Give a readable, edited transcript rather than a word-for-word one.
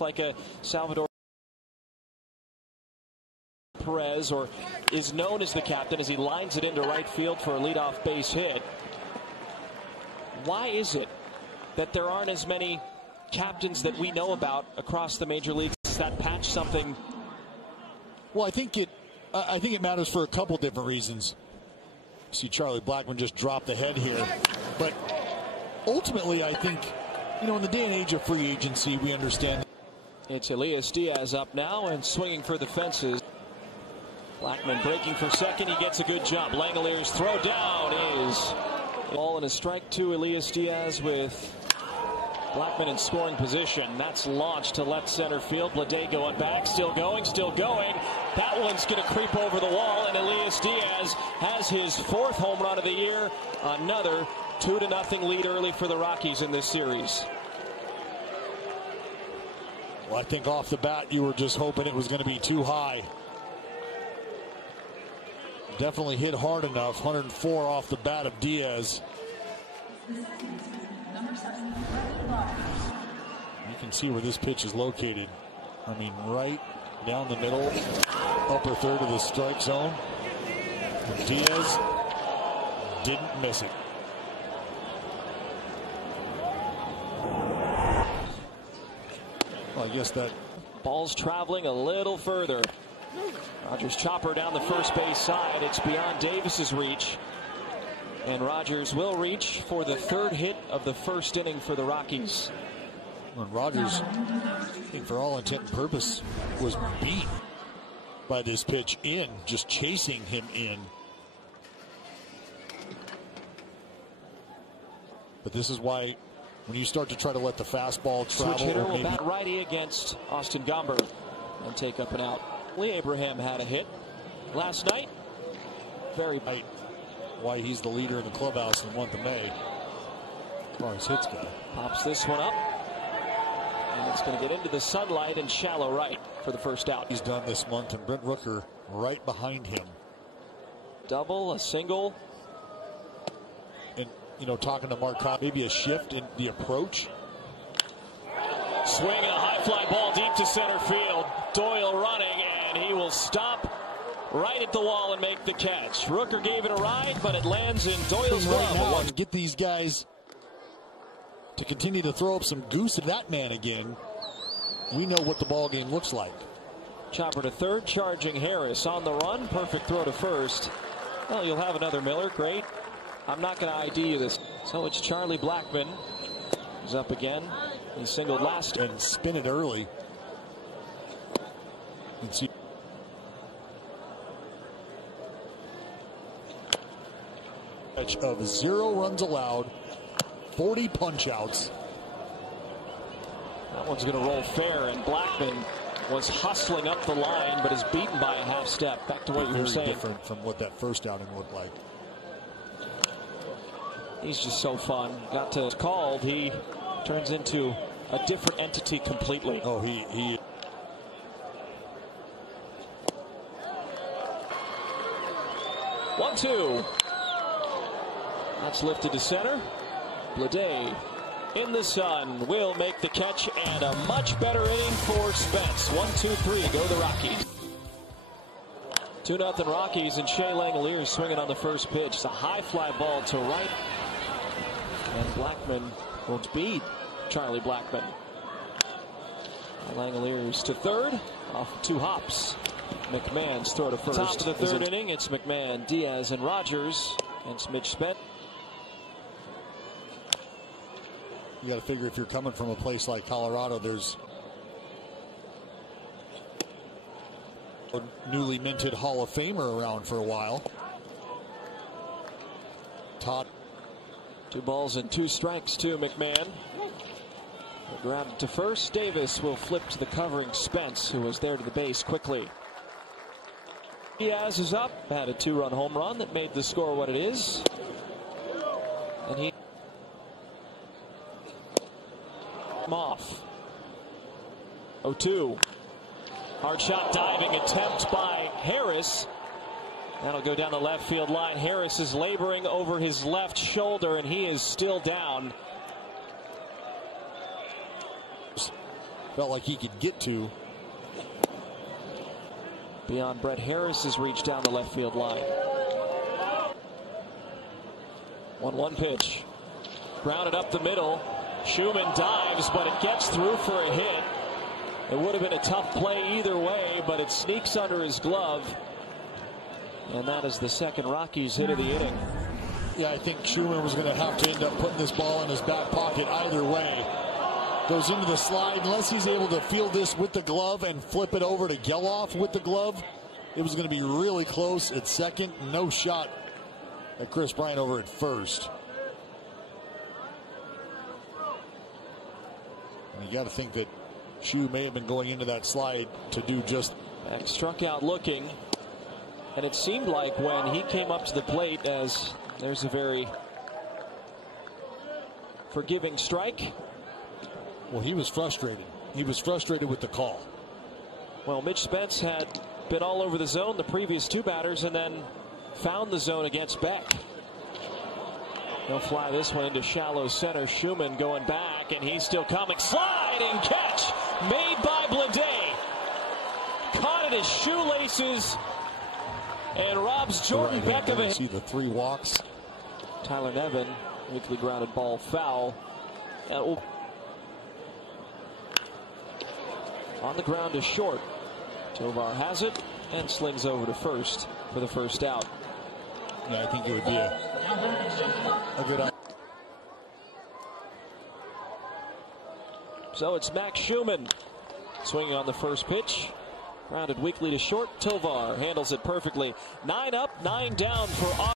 like a Salvador Perez, or is known as the captain, as he lines it into right field for a leadoff base hit. Why is it that there aren't as many captains that we know about across the major leagues that patch something? Well, I think it matters for a couple different reasons. See Charlie Blackmon just drop the head here, but ultimately I think, in the day and age of free agency, we understand. It's Elias Diaz up now and swinging for the fences. Blackmon breaking for second. He gets a good jump. Langeliers' throw down is ball and a strike to Elias Diaz with Blackmon in scoring position. That's launched to left center field. Bleday going back, still going. That one's going to creep over the wall, and Elias Diaz has his fourth home run of the year. Another 2-0 lead early for the Rockies in this series. Well, I think off the bat you were just hoping it was going to be too high. Definitely hit hard enough. 104 off the bat of Diaz. You can see where this pitch is located. I mean, right down the middle, upper third of the strike zone. And Diaz didn't miss it. Well, I guess that ball's traveling a little further. Rogers' chopper down the first base side. It's beyond Davis's reach. And Rogers will reach for the third hit of the first inning for the Rockies. When Rogers, I think for all intent and purpose, was beat by this pitch just chasing him in. But this is why when you start to try to let the fastball travel. Switch hitter will bat righty against Austin Gomber and take up and out. Lee Abraham had a hit last night. Very bright. Why he's the leader in the clubhouse in the month of May. As far as hits go. Pops this one up. And it's going to get into the sunlight and shallow right for the first out. He's done this month, and Brent Rooker right behind him. Double, a single. And, talking to Mark Cobb, maybe a shift in the approach. Swing and a high fly ball deep to center field. Doyle running, and he will stop right at the wall and make the catch. Rooker gave it a ride, but it lands in Doyle's glove. Right now, and get these guys to continue to throw up some goose at that man again. We know what the ball game looks like. Chopper to third, charging Harris on the run. Perfect throw to first. Well, you'll have another Miller. Great. I'm not going to ID you this. So it's Charlie Blackmon. He's up again. He singled last. And spin it early. And see. Of 0 runs allowed, 40 punch outs. That one's going to roll fair, and Blackmon was hustling up the line, but is beaten by a half step. Back to what you were saying. Different from what that first outing looked like. He's just so fun. Got to called. He turns into a different entity completely. Oh, he. 1-2. That's lifted to center. Bleday in the sun will make the catch, and a much better inning for Spence. 1-2-3. Go the Rockies. 2-0 Rockies, and Shea Langeliers swinging on the first pitch. It's a high fly ball to right. And Blackmon will beat Charlie Blackmon. Langeliers to third off 2 hops. McMahon's throw to first. Top of the third inning, it's McMahon, Diaz, and Rogers against Mitch Spence. You got to figure if you're coming from a place like Colorado, there's a newly minted Hall of Famer around for a while. Todd. 2 balls and 2 strikes to McMahon. Grounded to first. Davis will flip to the covering Spence, who was there to the base quickly. Diaz is up. Had a 2-run home run that made the score what it is. And he off. 0-2. Hard shot diving attempt by Harris. That'll go down the left field line. Harris is laboring over his left shoulder, and he is still down. felt like he could get to. Beyond Brett Harris has reached down the left field line. 1-1 pitch. Grounded up the middle. Schumann dives, but it gets through for a hit. It would have been a tough play either way, but it sneaks under his glove. And that is the second Rockies hit of the inning. Yeah, I think Schumann was going to have to end up putting this ball in his back pocket either way. Goes into the slide. Unless he's able to field this with the glove and flip it over to Geloff with the glove, it was going to be really close at second. No shot at Chris Bryant over at first. And you got to think that Shu may have been going into that slide to do just. Beck struck out looking, and it seemed like when he came up to the plate, as there's a very forgiving strike. Well, he was frustrated. He was frustrated with the call. Well, Mitch Spence had been all over the zone the previous two batters and then found the zone against Beck. He'll fly this one into shallow center. Schumann going back, and he's still coming. Sliding catch made by Bleday. Caught at his shoelaces and robs Jordan Beck of it. See the 3 walks. Tyler Nevin, weakly grounded ball foul. On the ground to short. Tovar has it and slings over to first for the first out. Yeah, I think it would be a good idea. So it's Max Schumann swinging on the first pitch. Grounded weakly to short. Tovar handles it perfectly. 9 up, 9 down for